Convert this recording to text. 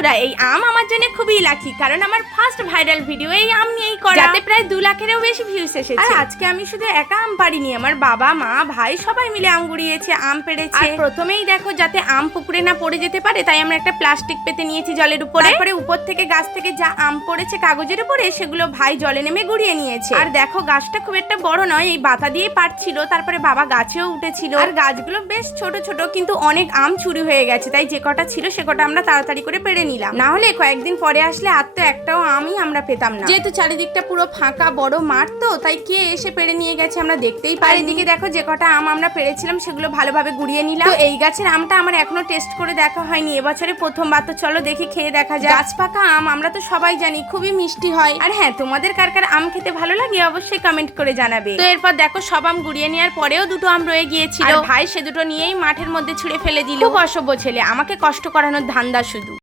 বন্ধুরা, এই আম আমার জন্য খুবই লাকি, কারণ আমার ফার্স্ট ভাইরাল ভিডিও এই আম নিয়েই করা, যাতে প্রায় 2 লাখেরও বেশি ভিউজ এসেছে। আর আজকে আমি শুধু একা আম পারিনি, আমার বাবা মা ভাই সবাই মিলে আম গুড়িয়েছে, আম পেড়েছে। আর প্রথমেই দেখো, যাতে আম পুকুরে না পড়ে যেতে পারে তাই আমরা একটা প্লাস্টিক পেতে নিয়েছি জলের উপরে। তারপরে উপর থেকে গাছ থেকে যা আম পড়েছে কাগজের উপরে, সেগুলো ভাই জলে নেমে গুড়িয়ে নিয়েছে। আর দেখো, গাছটা খুব একটা বড় নয়, এই বাতা দিয়ে পারছিল। তারপরে বাবা গাছেও উঠেছিল, আর গাছগুলো বেশ ছোট ছোট, কিন্তু অনেক আম চুরি হয়ে গেছে, তাই যে কটা ছিল সে কটা আমরা তাড়াতাড়ি করে পেড়ে নিলাম। না হলে কয়েকদিন পরে আসলে আর তো একটাও আমই আমরা পেতাম না, যেহেতু চারিদিকটা পুরো ফাঁকা বড় মাঠ, তো তাই কে এসে পেড়ে নিয়ে গেছে আমরা দেখতেই পাই। এদিকে দেখো, যে কটা আম আমরা পেড়েছিলাম সেগুলো ভালোভাবে গুড়িয়ে নিলাম। তো এই গাছের আমটা আমার এখনো টেস্ট করে দেখা হয়নি, এবছরে প্রথমবার, তো চলো দেখি খেয়ে দেখা যায়। গাছ পাকা আম আমরা তো সবাই জানি খুবই মিষ্টি হয়। আর হ্যাঁ, তোমাদের কার কার আম খেতে ভালো লাগে অবশ্যই কমেন্ট করে জানাবে। তো এরপর দেখো, সব আম গুড়িয়ে নেওয়ার পরেও দুটো আম রয়ে গিয়েছিল, আর ভাই সে দুটো নিয়েই মাঠের মধ্যে ছুঁড়ে ফেলে দিল। খুব অসভ্য ছেলে, আমাকে কষ্ট করানোর ধান্দা শুধু।